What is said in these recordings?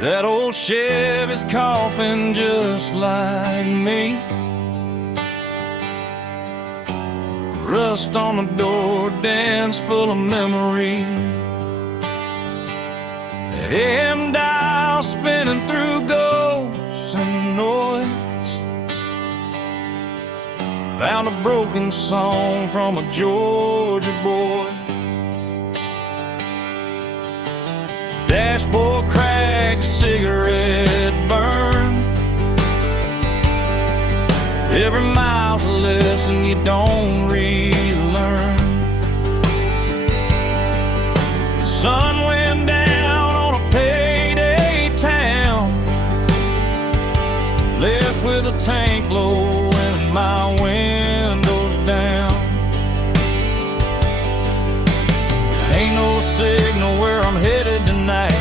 That old Chevy's coughing just like me. Rust on the door, dance full of memory. AM dial spinning through ghosts and noise. Found a broken song from a Georgia boy. Dashboard crack, cigarette burn. Every mile's a lesson you don't relearn. The sun went down on a payday town, left with a tank low and my windows down. Ain't no signal where I'm headed tonight,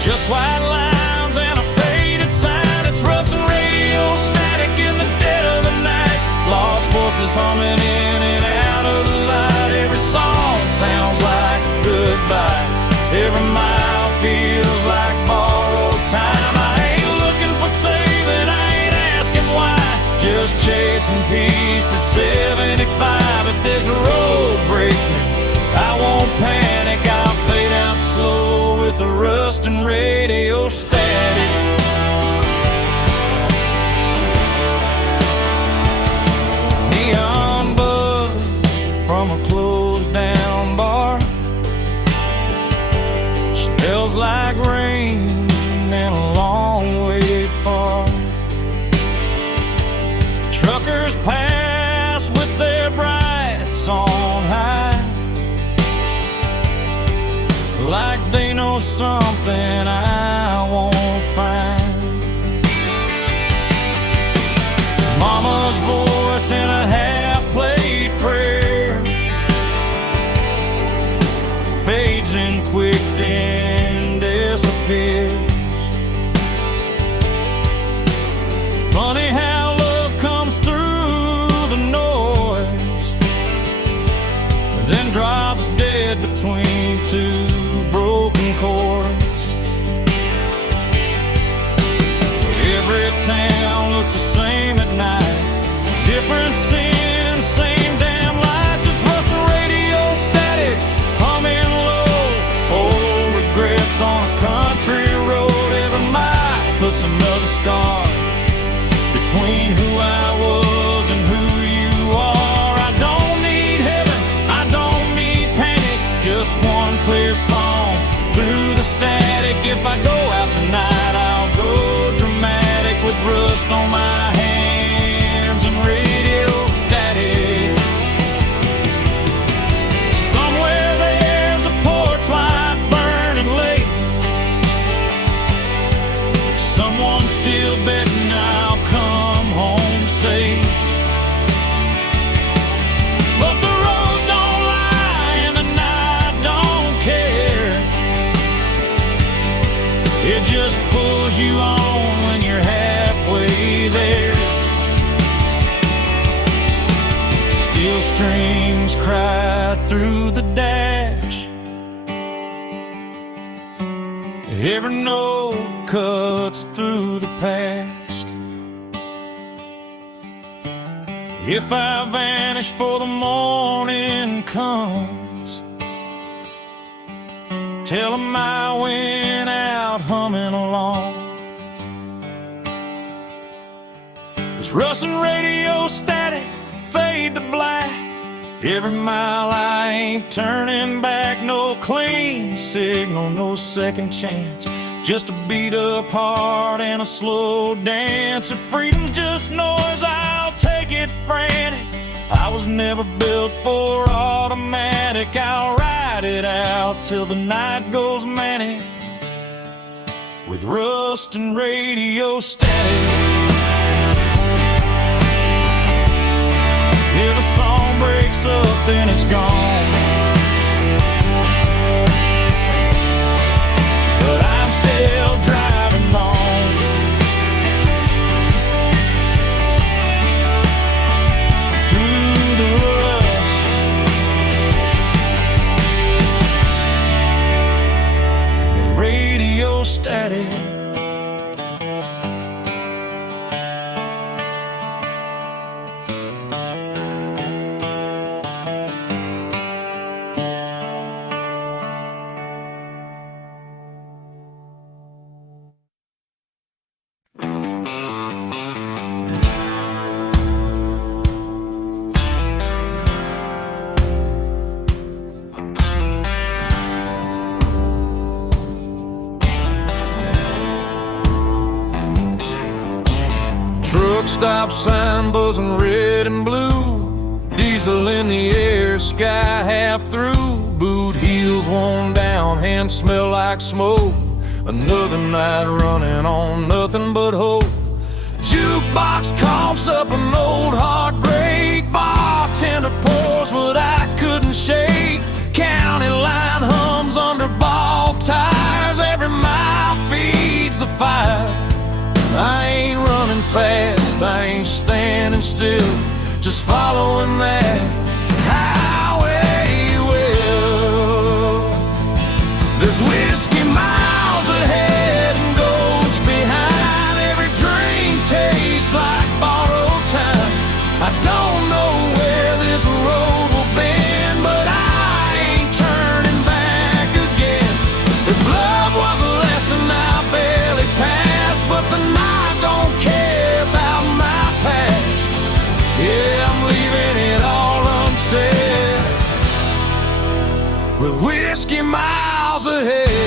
just white lines and a faded sign. It's rustling radio static in the dead of the night, lost voices humming in and out of the light. Every song sounds like goodbye, every mile feels like borrowed time. I ain't looking for saving, I ain't asking why, just chasing peace at 75. If this road breaks me, I won't panic, I'll fade out slow with the rust and radio static. Neon buzz from a closed down bar, smells like rain and a long way far. Truckers pass with their brights on high, like they know something I won't find. Mama's voice in a half-played prayer fades in quick then disappears. Funny how love comes through the noise, then drops dead between two broken chords. Every town looks the same at night, different sins, same damn lights. It's rustling radio static, humming low, old regrets on a country road. Every mile puts another scar between who I was and who you are. I don't need heaven, I don't need panic, just one clear song through the static. If I go out tonight, I'll go dramatic with rust on my hands and radio static. Somewhere there's a porch light burning late, someone still betting I'll come home safe. But the road don't lie and the night don't care, it just pulls you on when you're halfway there. Steel strings cry through the dash, every note cuts through the past. If I vanish for the morning comes, tell 'em I went out humming along. It's rustling radio static, fade to black. Every mile I ain't turning back, no clean signal, no second chance, just a beat up heart and a slow dance. If freedom's just noise, I'll take it frantic. I was never built for automatic, I'll ride it out till the night goes manic with rust and radio static. If a song breaks up, then it's gone, but I'm still driving on. Through the rust, the radio static. Truck stop sign buzzing red and blue, diesel in the air, sky half through. Boot heels worn down, hands smell like smoke. Another night running on nothing but hope. Jukebox coughs up an old heartbreak. Bartender pours what I couldn't shake. County line hums under ball tires. Every mile feeds the fire. I ain't running fast, I ain't standing still, just following that highway will. There's whiskey miles ahead and ghosts behind. Every drink tastes like borrowed time. I don't know where this road will bend, but I ain't turning back again. If love was a lesson I barely passed, but the night don't care about my past. Yeah, I'm leaving it all unsaid, with whiskey miles ahead.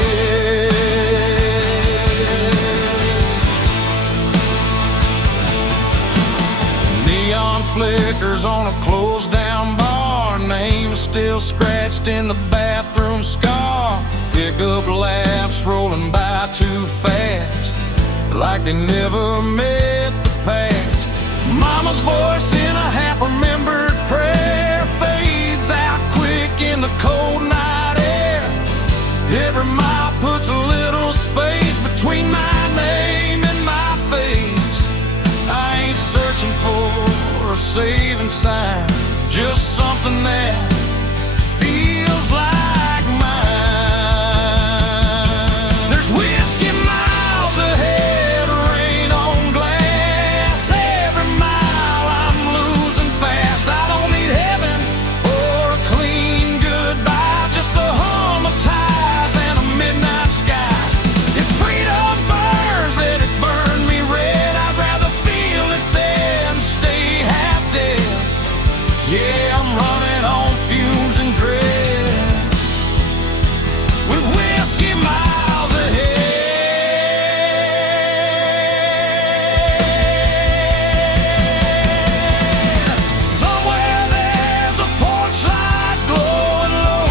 Neon flickers on a closed down bar, name still scratched in the bathroom scar. Pickup laughs rolling by too fast, like they never met the past. Mama's voice in a half-remembered prayer fades out quick in the cold night air. Every mile puts a little space between my name and my face. I ain't searching for a saving sign, just something that feels like mine. There's whiskey miles ahead, rain on glass. Every mile I'm losing fast. I don't need heaven or a clean goodbye, just a hum of tires and a midnight sky. If freedom burns, let it burn me red. I'd rather feel it than stay half dead. Yeah, I'm running on fumes and dread, with whiskey miles ahead. Somewhere there's a porch light glowing low,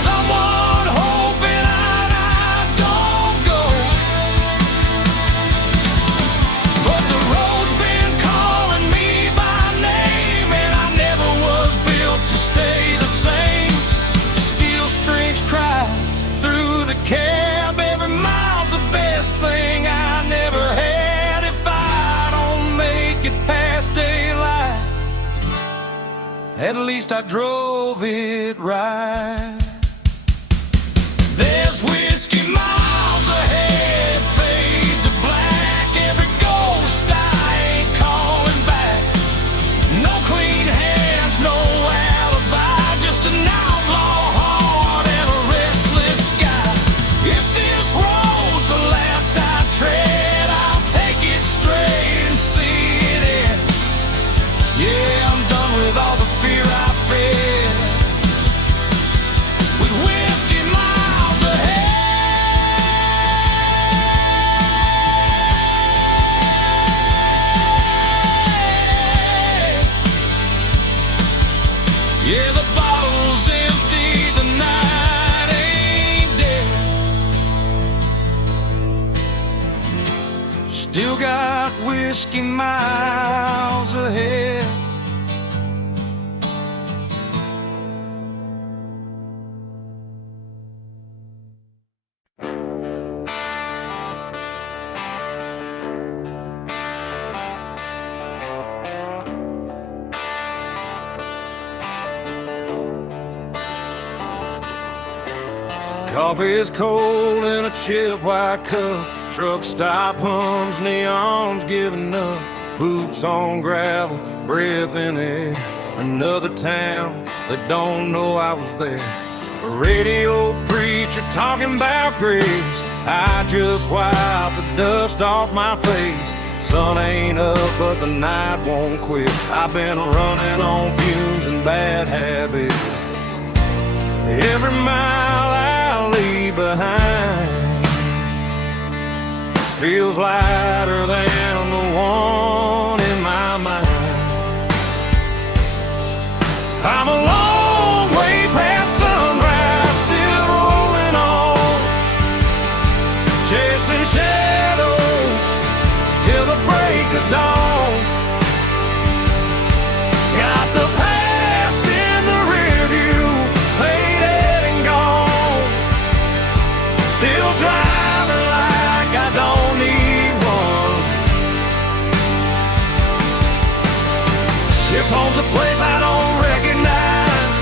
someone hoping I don't go. But the road's been calling me by name, and I never was built to stay the same. Steel strings cry through the cab. Every mile's the best thing I never had. If I don't make it past daylight, at least I drove it right. There's whiskey miles ahead, fade to black. Every ghost I ain't calling back. No clean hands, no alibi, just an outlaw heart and a restless sky. If this road's the last I tread, I'll take it straight and see it end. Yeah, I'm done with all the fear I fed, with whiskey miles ahead. Yeah, the bottle's empty, the night ain't dead. Still got whiskey miles ahead. Coffee is cold in a chip white cup. Truck stop hums, neons giving up. Boots on gravel, breath in air. Another town that don't know I was there. A radio preacher talking about grace. I just wiped the dust off my face. Sun ain't up, but the night won't quit. I've been running on fumes and bad habits. Every mile I leave behind feels lighter than the one in my mind. I'm a long way past sunrise, still rolling on, chasing shadows till the break of dawn. Got the past in the rear view, faded and gone, still driving like I don't need one. If home's a place I don't recognize,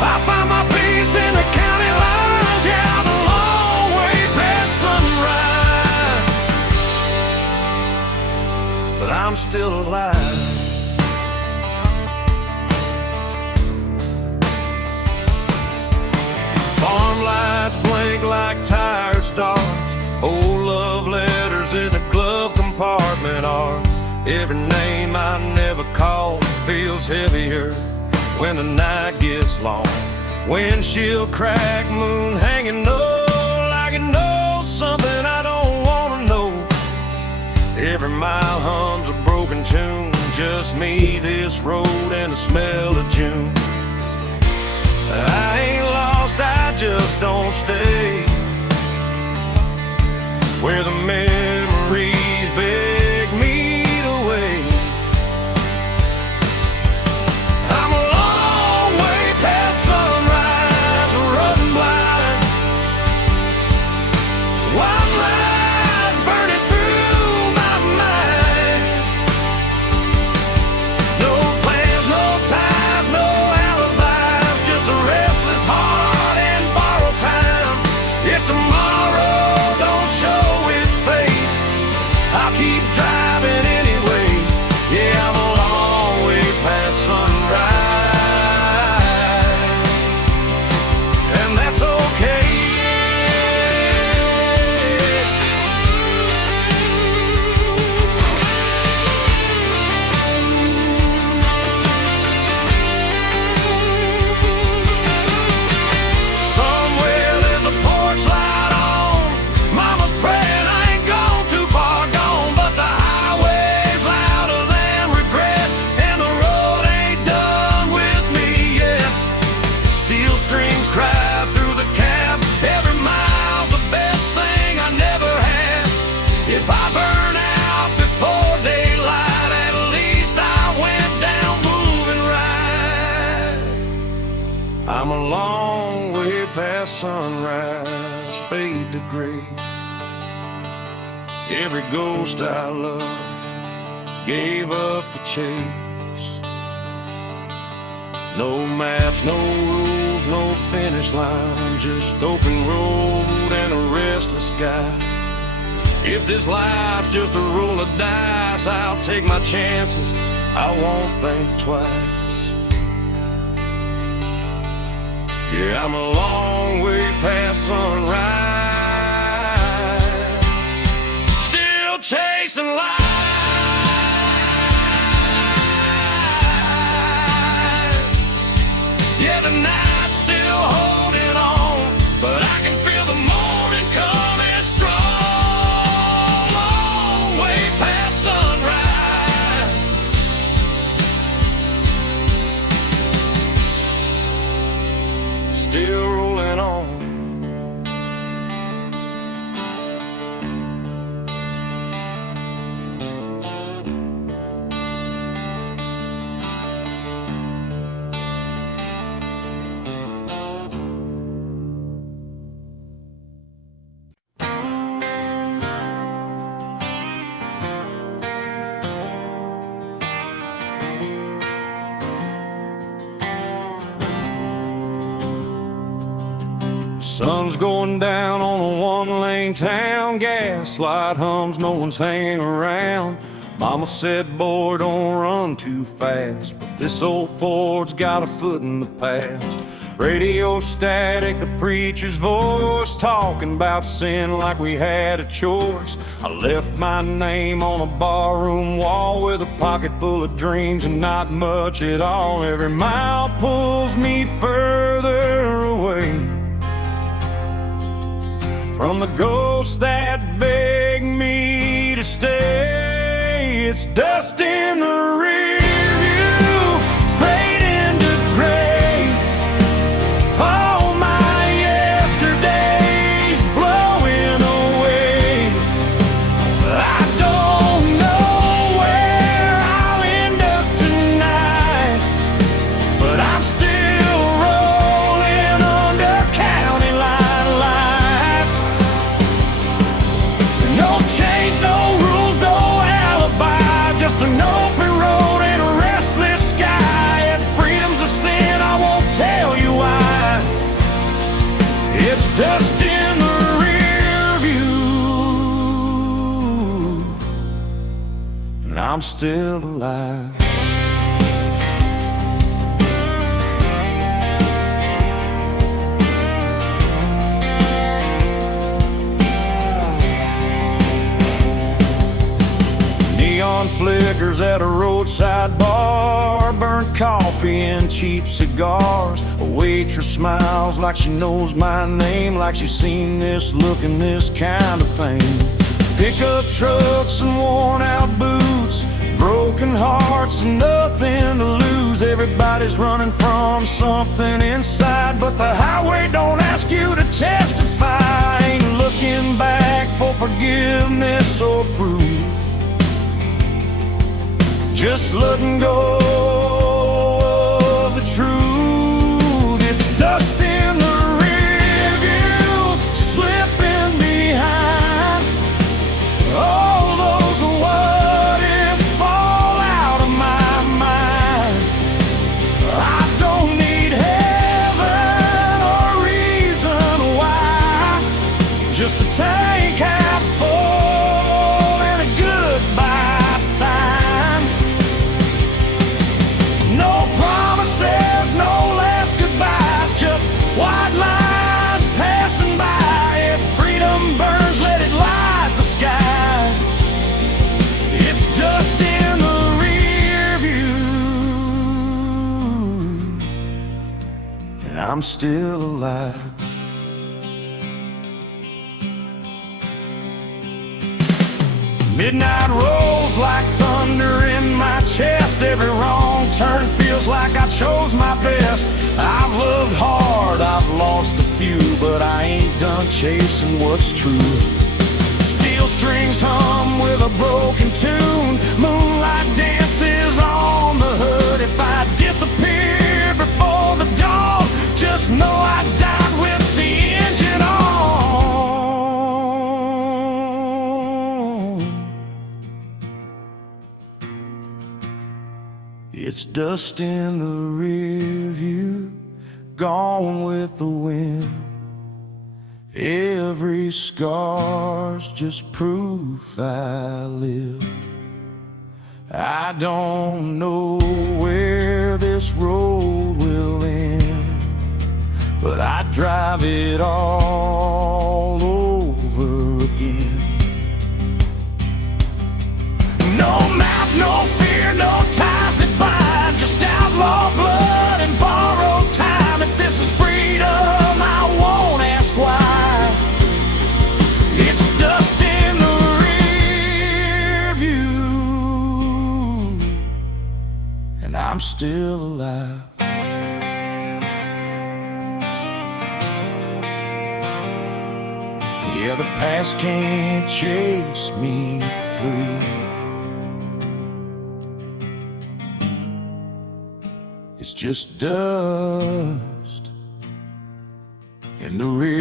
I find my peace in the county lines. Yeah, I'm a long way past sunrise, but I'm still alive. Farm lights blink like tired stars, old love letters in the glove compartment are. Every name I never called feels heavier when the night gets long. Windshield crack, moon hanging low, like it knows something I don't wanna know. Every mile hums a broken tune, just me, this road, and the smell of June. I ain't lost, I just don't stay where the memories beg me to wait. I'm a long way past sunrise, running blind, wild lies burning through my mind. No plans, no ties, no alibis, just a restless heart and borrowed time. If tomorrow don't show its face, I'll keep driving anyway. Yeah, I'm a long way past sunrise, and that's okay. Somewhere there's a porch light on, mama's praying I ain't gone too far gone, but the highway's louder than regret, and the road ain't done with me yet. Steel strings cry through the cab, every mile's the best thing I never had. If I burn out before daylight, at least I went down moving right. I'm a long way past sunrise, fade to gray. Every ghost I love gave up the chase. No maps, no rules, no finish line, just open road and a restless sky. If this life's just a roll of dice, I'll take my chances, I won't think twice. Yeah, I'm a long way past sunrise, still chasing life. Yeah, the night's still holding on, but I can feel the morning coming strong. Long way past sunrise, still rolling on. Sun's going down on a one-lane town, gaslight hums, no one's hanging around. Mama said, boy, don't run too fast, but this old Ford's got a foot in the past. Radio static, the preacher's voice, talking about sin like we had a choice. I left my name on a barroom wall with a pocket full of dreams and not much at all. Every mile pulls me further away from the ghosts that beg me It's dust in the rear view, fading to gray. All my yesterdays blowing away. I don't know where I'll end up tonight, but I'm still rolling under county line lights. No chains, no rules, no alibi, just an open road and a restless sky. If freedom's a sin, I won't tell you why. It's dust in the rear view, and I'm still alive. Neon flickers at a roadside bar, burnt coffee and cheap cigars. A waitress smiles like she knows my name, like she's seen this look and this kind of pain. Pickup trucks and worn out boots, broken hearts and nothing to lose. Everybody's running from something inside, but the highway don't ask you to testify. Ain't looking back for forgiveness or proof, just letting go of the truth. It's dust in the rear view, slipping behind. All those what ifs fall out of my mind. I don't need heaven or reason why, just a tank half full and a goodbye sign. No promises, no last goodbyes, just white lines passing by. If freedom burns, let it light the sky. It's dust in the rear view, and I'm still alive. Midnight rolls like thunder in my chest. Every wrong turn feels like I chose my best. I've loved hard, I've lost a few, but I ain't done chasing what's true. Steel strings hum with a broken tune, moonlight dances on the hood. If I disappear before the dawn, just know I died with the engine on. It's dust in the rear view, gone with the wind. Every scar's just proof I live. I don't know where this road will end, but I drive it all over again. No map, no fear, no ties that bind, just outlaw blood and borrowed time. If this is freedom, I won't ask why. It's dust in the rear view, and I'm still alive. Yeah, the past can't chase me free. It's just dust in the rear.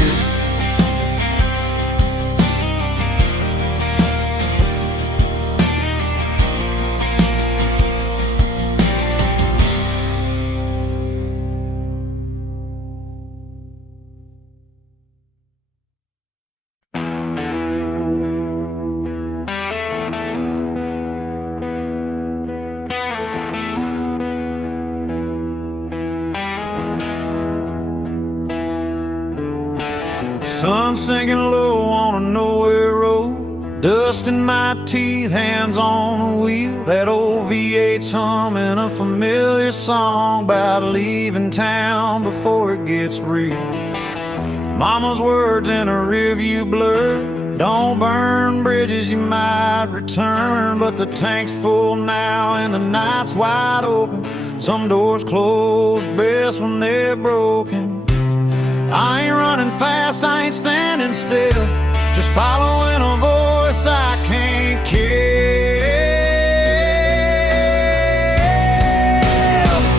Sun sinking low on a nowhere road, dust in my teeth, hands on the wheel. That old V8's humming a familiar song about leaving town before it gets real. Mama's words in a rearview blur, Don't burn bridges you might return, but the tank's full now and the night's wide open. Some doors close best when they're broken. I ain't running fast, I ain't standing still, just following a voice I can't kill.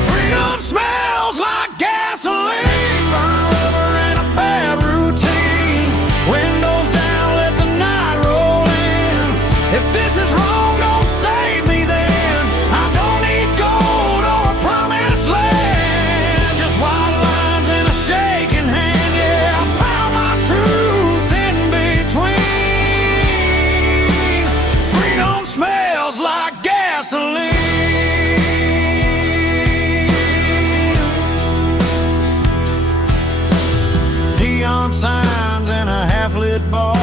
Freedom smells like gasoline, burn rubber and a bad routine. Windows down, let the night roll in. If this is wrong, don't save me then. I don't need gold or a promised land, just white lines and a shaking hand. Yeah, I found my truth in between. Freedom smells like gasoline. Neon signs in a half-lit bar,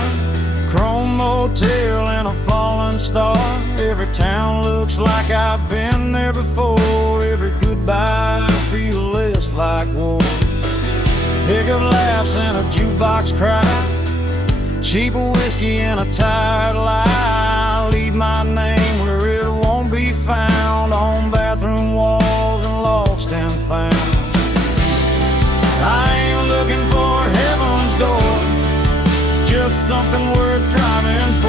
chrome motel and a fallen star. Every town looks like I've been there before. Every goodbye feels less like war. Pickup laughs and a jukebox cry, cheap whiskey and a tired lie. Leave my name where it won't be found, on bathroom walls and lost and found. I ain't looking for heaven's door, just something worth driving for.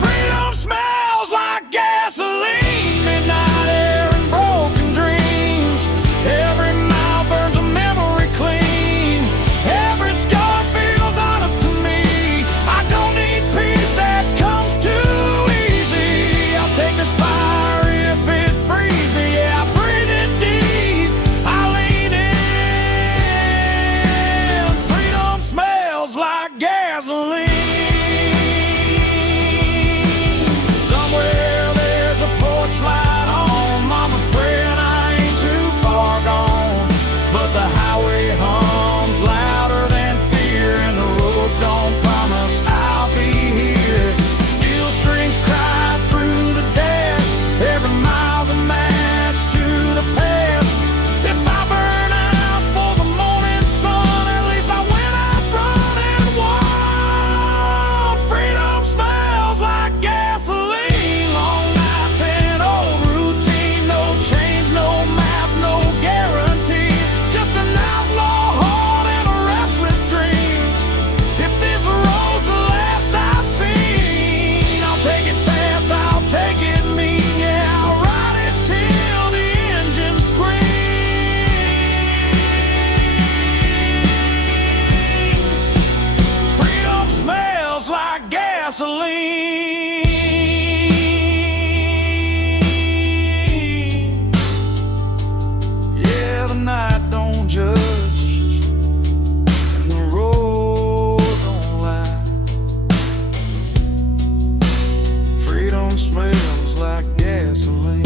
Freedom smells like gasoline, midnight air and broken dreams. Every mile burns a memory clean. Every scar feels honest to me. I don't need peace that comes too easy. I'll take this fire if it frees me. Yeah, I breathe it deep, I lean in. Freedom smells like gasoline. Somewhere there's a porch light on, mama's praying I ain't too far gone. But the highway hums louder than fear, and the road don't promise I'll be here. Steel strings cry through the dash, every mile's a match to the past. If I burn out for the morning sun, at least I went out running wild. Freedom smells like gasoline, long nights and old routine. No change, no map, no guarantees, just an outlaw heart and a restless dream. If this road's the last I've seen, I'll take it fast, I'll take it mean. Yeah, I'll ride it till the engine screams. Freedom smells like gasoline. Yeah, the night don't judge, and the road don't lie. Freedom smells like gasoline.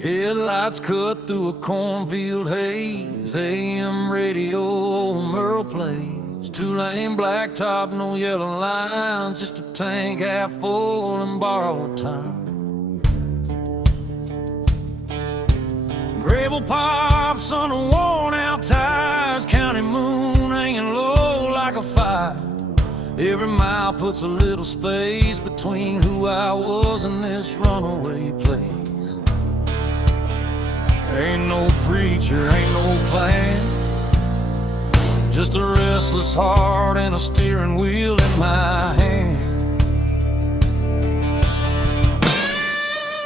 Headlights cut through a cornfield haze. AM radio, old Merle plays. Two-lane blacktop, no yellow lines, just a tank half full and borrowed time. Gravel pops on the worn-out tires, county moon hanging low like a fire. Every mile puts a little space between who I was and this runaway place. Ain't no preacher, ain't no plan, just a restless heart and a steering wheel in my hand.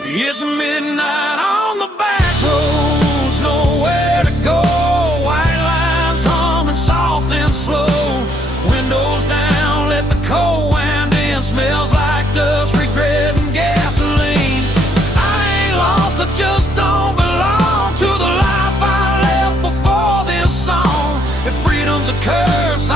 It's midnight on the back roads, nowhere to go. White lines humming soft and slow. Windows down, let the cold wind in. Smells like dust, regret and gasoline. I ain't lost, I just don't belong to the life I left before this song. If freedom's a curse,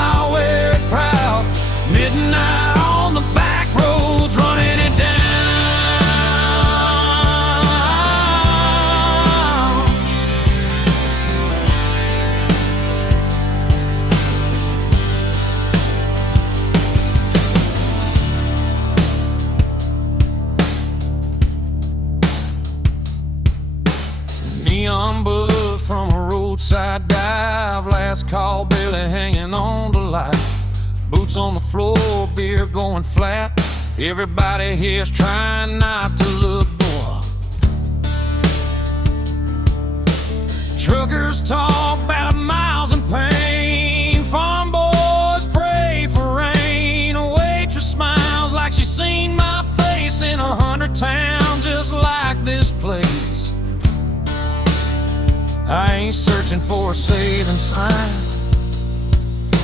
buzz from a roadside dive. Last call, barely hanging on to life. Boots on the floor, beer going flat. Everybody here's trying not to look poor. Truckers talk about miles and pain. Farm boys pray for rain. A waitress smiles like she's seen my face in 100 towns just like this place. I ain't searching for a saving sign,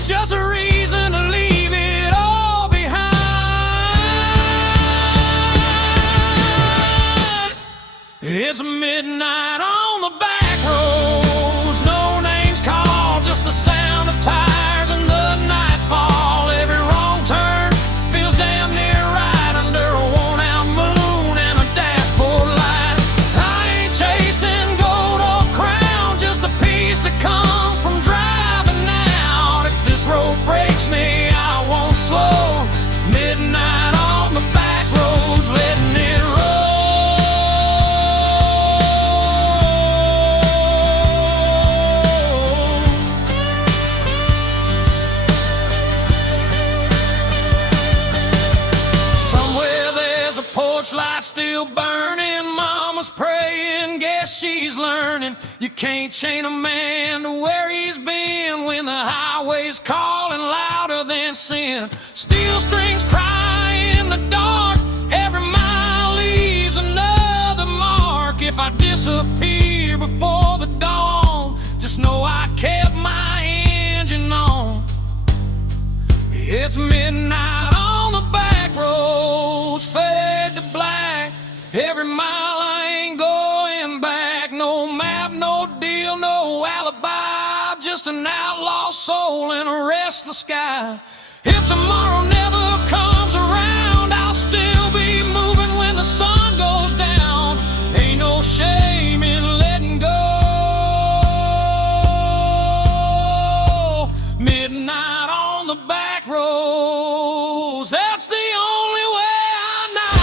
just a reason to leave it all behind. It's midnight on the back roads, no names called, just the sound of tires and the nightfall. Every wrong turn feels damn near right under a worn-out moon and a dashboard light. I ain't chasing gold or crown, just a piece that comes from driving out. If this road breaks me, I won't slow. Midnight on the back roads, letting it roll. Light still burning, mama's praying, guess she's learning. You can't chain a man to where he's been when the highway's calling louder than sin. Steel strings cry in the dark, every mile leaves another mark. If I disappear before the dawn, just know I kept my engine on. It's midnight on the back roads, fade to black. Every mile I ain't going back. No map, no deal, no alibi. Just an outlaw soul in a restless sky. If tomorrow never comes around, I'll still be moving when the sun goes down. Ain't no shame in letting go. Midnight on the back roads, that's the only way I know.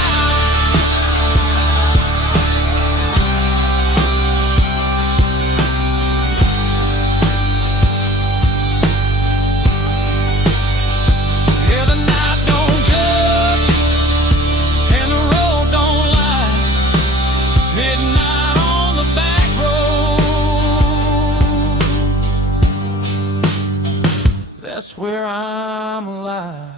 Yeah, the night don't judge and the road don't lie. Midnight on the back roads, that's where I'm alive.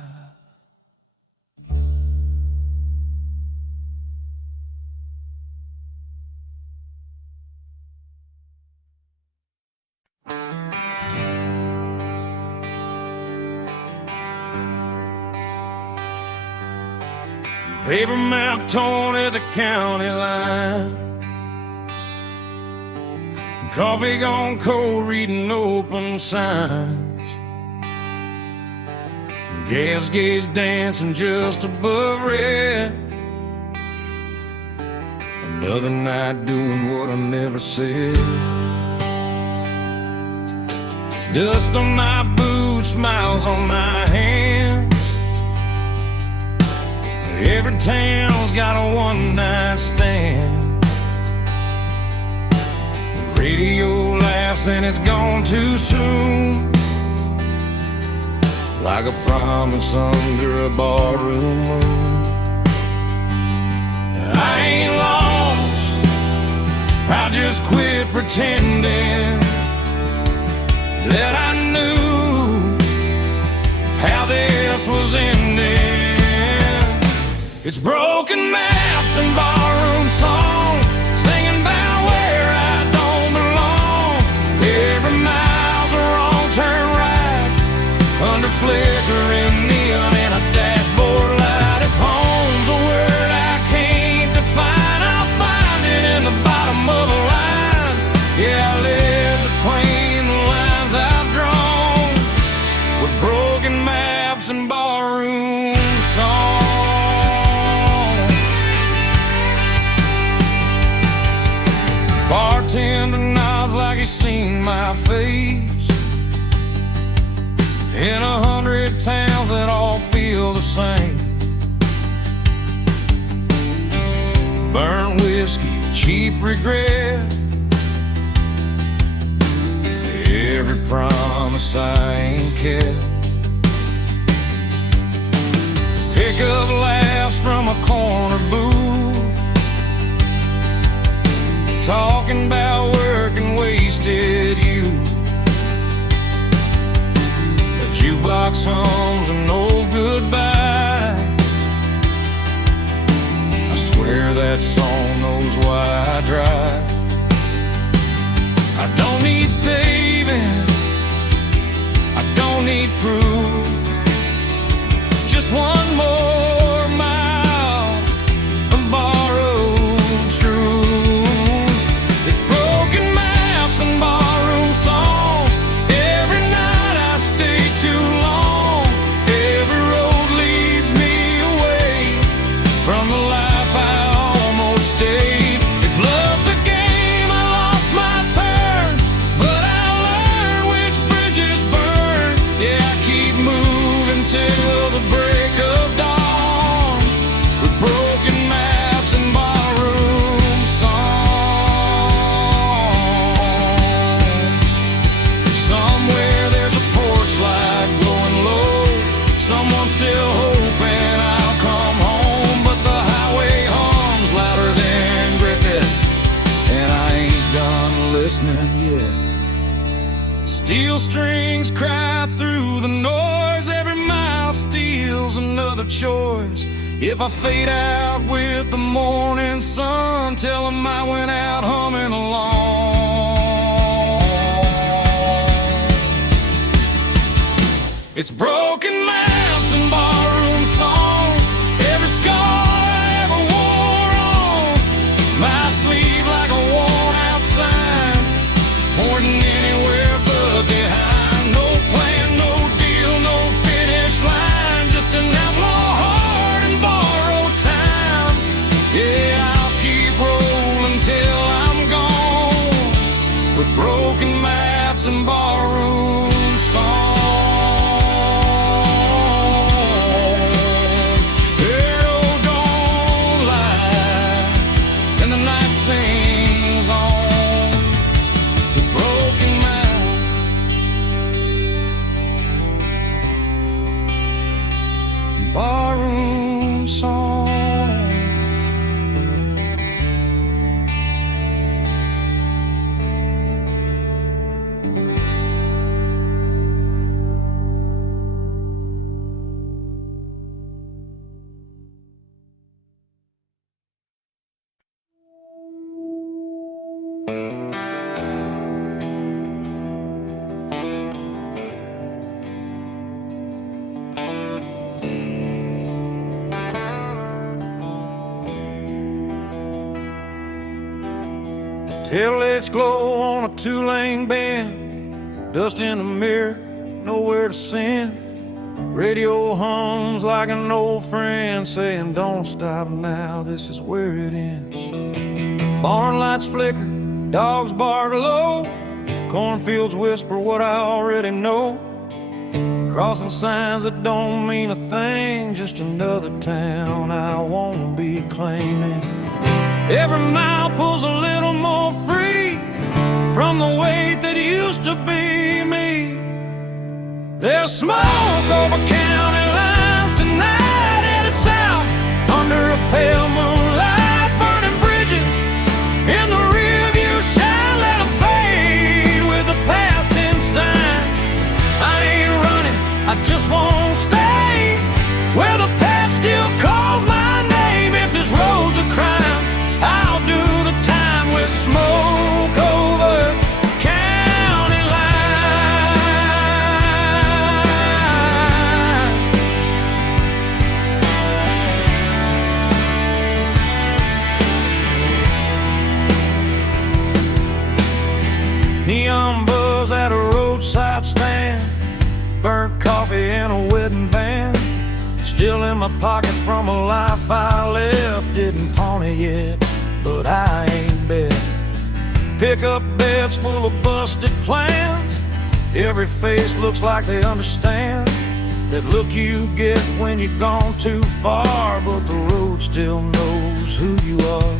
Paper map torn at the county line. Coffee gone cold, reading open signs. Gas gauge dancing just above red. Another night doing what I never said. Dust on my boots, smiles on my hands. Every town's got a one-night stand. The radio laughs and it's gone too soon, like a promise under a barroom moon. I ain't lost, I just quit pretending that I knew how this was ending. It's broken maps and barroom songs, singing about where I don't belong. Every mile's a wrong turn right, under flickering neon and a dashboard light. If home's a word I can't define, I'll find it in the bottom of a line. Yeah, I live between the lines I've drawn, with broken maps and barroom songs. Bartender nods like he's seen my face in 100 towns that all feel the same. Burnt whiskey, cheap regret, every promise I ain't kept. Pick up laughs from a corner booth, talking about work and wasted youth. The jukebox hums an old goodbye. I swear that song knows why I drive. I don't need saving, I don't need proof, just one more mile of borrowed truths. It's broken maps and barroom songs. Every night I stay too long. Every road leads me away from the life I almost stayed. If love's a game, I lost my turn, but I learned which bridges burn. Yeah, I keep moving till the break of dawn, with broken maps and barroom songs. Somewhere there's a porch light glowing low, someone's still hoping I'll come home. But the highway hums louder than cricket, and I ain't done listening yet. Steel strings cry through the noise, every mile steals another choice. If I fade out with the morning sun, tell 'em I went out humming along. It's broken maps and barroom songs, every scar I ever wore on my sleeve like a worn out sign, pointing anywhere but behind. No plan, no deal, no finish line, just an outlaw heart and borrowed time. Yeah, I'll keep rolling till I'm gone, with broken maps and borrowed songs. Arrow don't lie, and the night sings on, with broken maps, barroom songs. Taillights glow on a two-lane bend, dust in the mirror, nowhere to send. Radio hums like an old friend, saying don't stop now, this is where it ends. Barn lights flicker, dogs bark low, cornfields whisper what I already know. Crossing signs that don't mean a thing, just another town I won't be claiming. Every mile pulls a little more free from the weight that used to be me. There's smoke over county lines tonight, headed south under a pale moonlight. Burning bridges in the rearview shine, let them fade with the passing signs. I ain't running, I just won't stay where the past still calls my name. If this road's a crime, I'll do the time with smoke over county line. Neon buzz at a roadside stand, burnt coffee and a wedding band, still in my pocket from a life I left. Didn't pawn it yet, but I ain't bet. Pick up beds full of busted plans, every face looks like they understand that look you get when you've gone too far, but the road still knows who you are.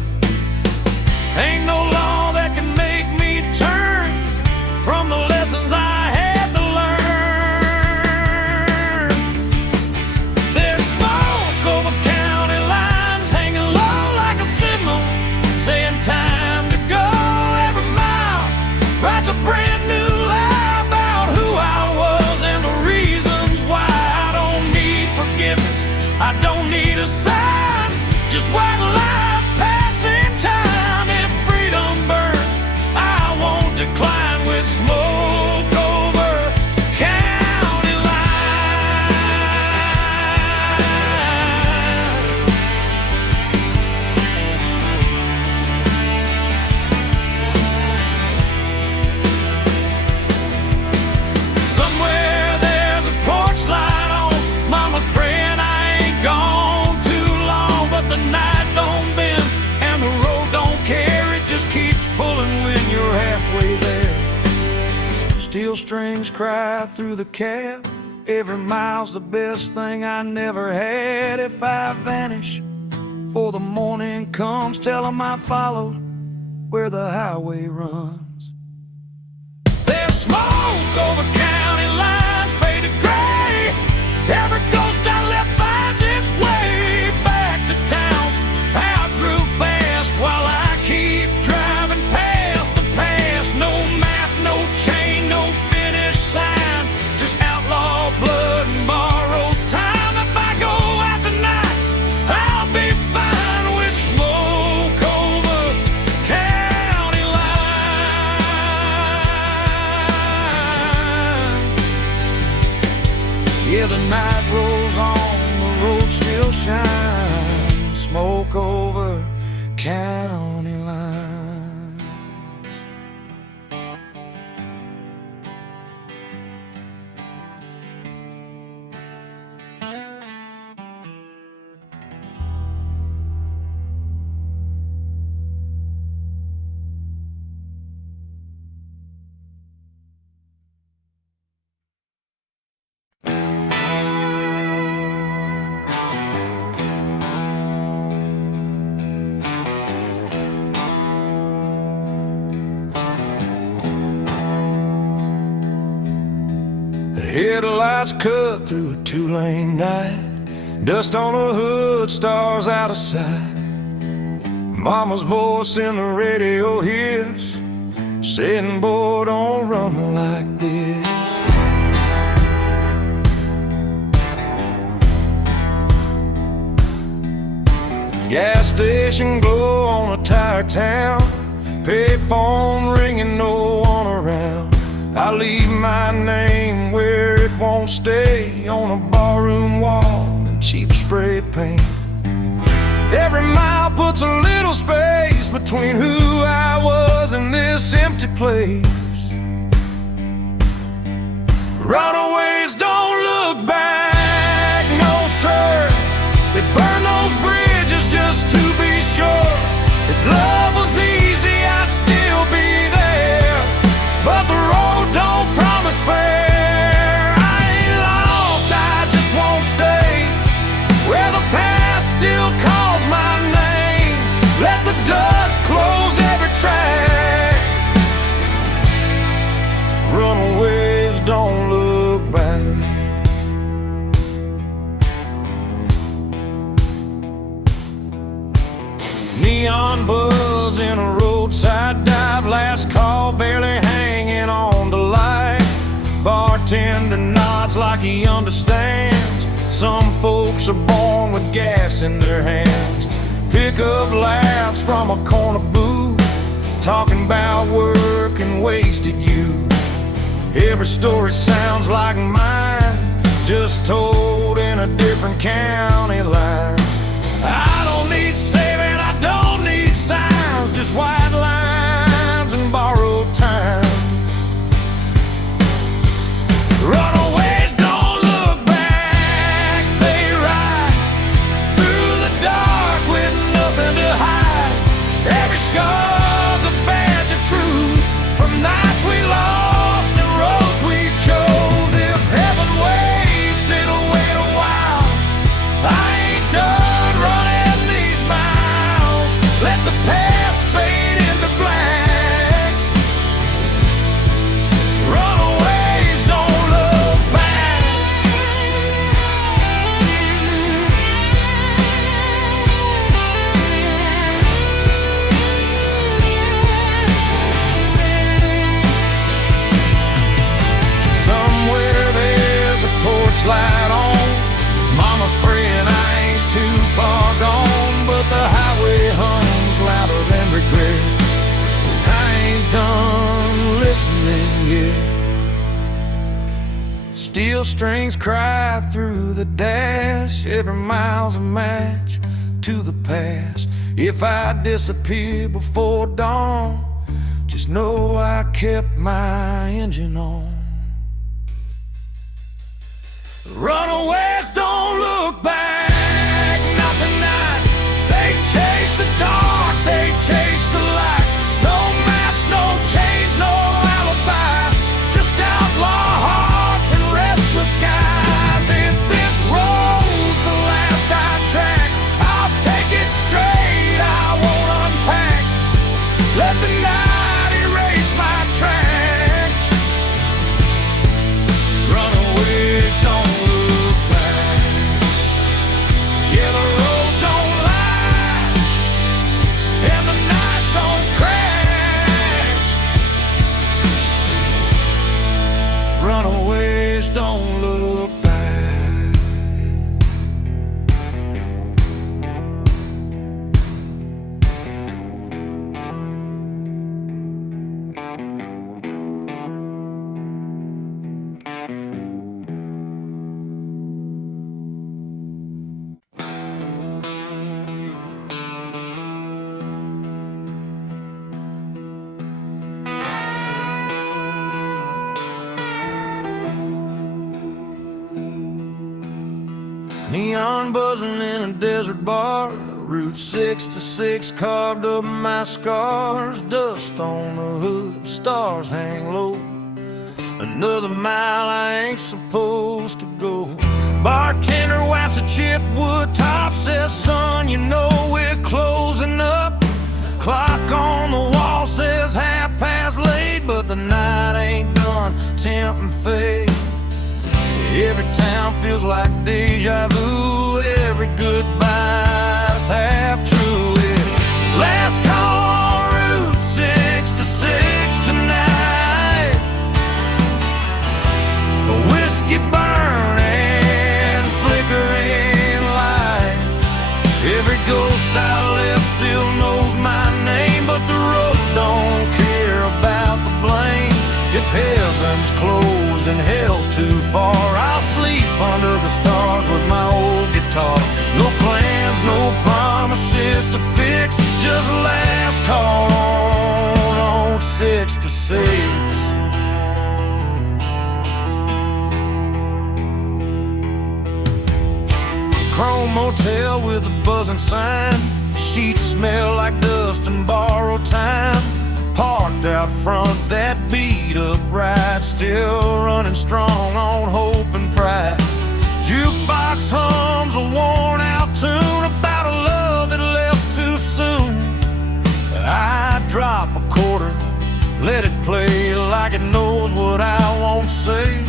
Ain't no law that can make me turn from the lessons I I don't need a sign, just white lights passing time. If freedom burns, I won't decline with smoke over county line. Somewhere there's a porch light on. Mama's praying I ain't gone too long, but the night don't bend and the road don't care. It just keeps pulling when you're halfway there. Steel strings cry through the cab. Every mile's the best thing I never had. If I vanish before the morning comes, tell 'em I followed where the highway runs. There's smoke over county lines, faded gray. Every ghost I left finds its way back to town. I grew fast while I keep driving past the past. No map, no chain, no finish sign, just outlaw blood and borrowed time. If I go out tonight, I'll be fine with smoke over county line. Yeah, the night rolls on, the road still shines. Smoke over county lines. The headlights cut through a two-lane night. Dust on the hood, stars out of sight. Mama's voice in the radio hits, saying, boy, don't run like this. Gas station glow on a tired town. Payphone ringing, no one around. I leave my name where it won't stay, on a barroom wall in cheap spray paint. Every mile puts a little space between who I was and this empty place. Runaways don't look back, no sir. They burn those bridges just to be sure. If love was easy, I'd still be there, but the road don't promise fair. I ain't lost, I just won't stay where the past still calls my name. Let the dust close every track. Runaways don't look back. Neon buzz in a roadside dive. Last call, barely hanging on to light. Bartender nods like he understands. Some folks are born with gas in their hands. Pick up laughs from a corner booth, talking about work and wasted youth. Every story sounds like mine, just told in a different county line. I don't need saving, I don't need signs, just white lines and borrowed time. Runaways don't look back, they ride through the dark with nothing to hide. Every scar's a badge of truth, from nights we lost and roads we chose. If heaven waits, it'll wait a while. I ain't done done listening yet. Steel strings cry through the dash. Every mile's a match to the past. If I disappear before dawn, just know I kept my engine on. Runaways don't look back, not tonight. They chase the dark, they chase the light. No maps, no chains, no alibi, just outlaw hearts and restless skies. If this road's the last I track, I'll take it straight, I won't unpack. Let the night erase my tracks. Runaways don't look back. Yeah, the road don't lie, and the night don't crack. Runaways don't look back. Neon buzzing in a desert bar, Route 66 carved up my scars. Dust on the hood, stars hang low. Another mile I ain't supposed to go. Bartender wipes a chipped wood top, says, son, you know we're closing up. Clock on the wall says 8:30, but the night ain't done, tempting fate. Every town feels like deja vu. Every goodbye's half true. It's last call on Route 66 tonight. A whiskey burning, flickering lights. Every ghost I left still knows my name, but the road don't care about the blame. If heaven's closed and hell's too far, I'll sleep under the stars with my old guitar. No plans, no promises to fix, just last call on 66. Chrome motel with a buzzing sign. Sheets smell like dust and borrowed time. Parked out front, that beat up ride, still running strong on hope and pride. Jukebox hums a worn out tune about a love that left too soon. I drop a quarter, let it play like it knows what I won't say.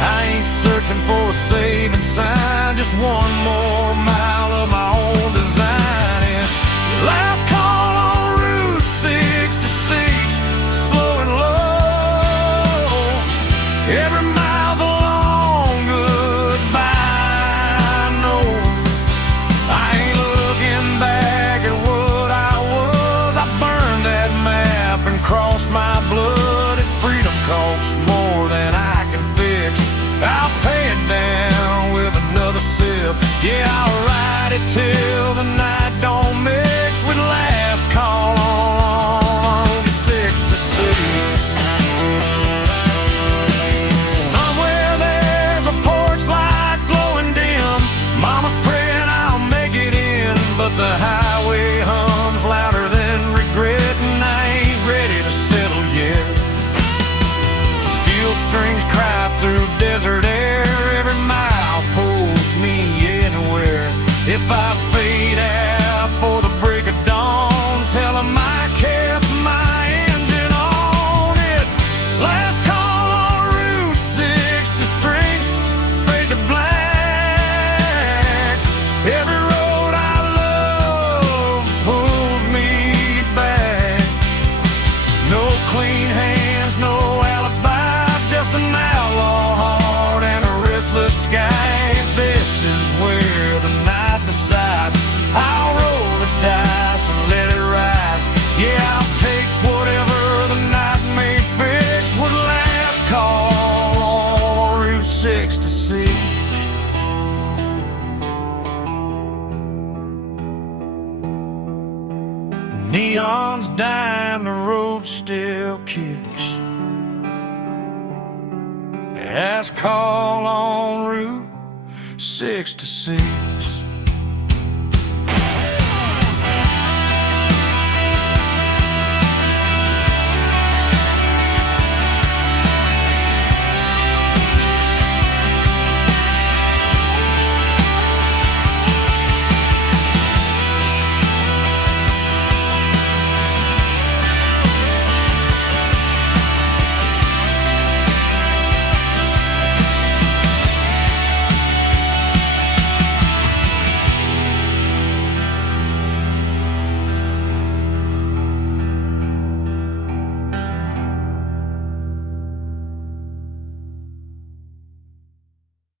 I ain't searching for a saving sign, just one more mile of my own design. It's last call on Route 66, slow and low. Every mile's a long goodbye. No, I ain't looking back at what I was. I burned that map and crossed my blood. If freedom costs more than I can fix, I'll pay it down with another sip. Yeah, I'll ride it till the night don't mix with last call on 66. Somewhere there's a porch light glowing dim. Mama's praying I'll make it in, but the highway hums louder than regret, and I ain't ready to settle yet. Steel strings cry through desert air. Every mile pulls me anywhere. If I fade out for the break of dawn, tell 'em I kept my engine on. It's last call on Route 66, fade to black. Every road I love pulls me back. No clean hands, no alibi, just an outlaw heart and a restless sky. This is where the night decides Neon's dying, the road still kicks. Last call on Route 66.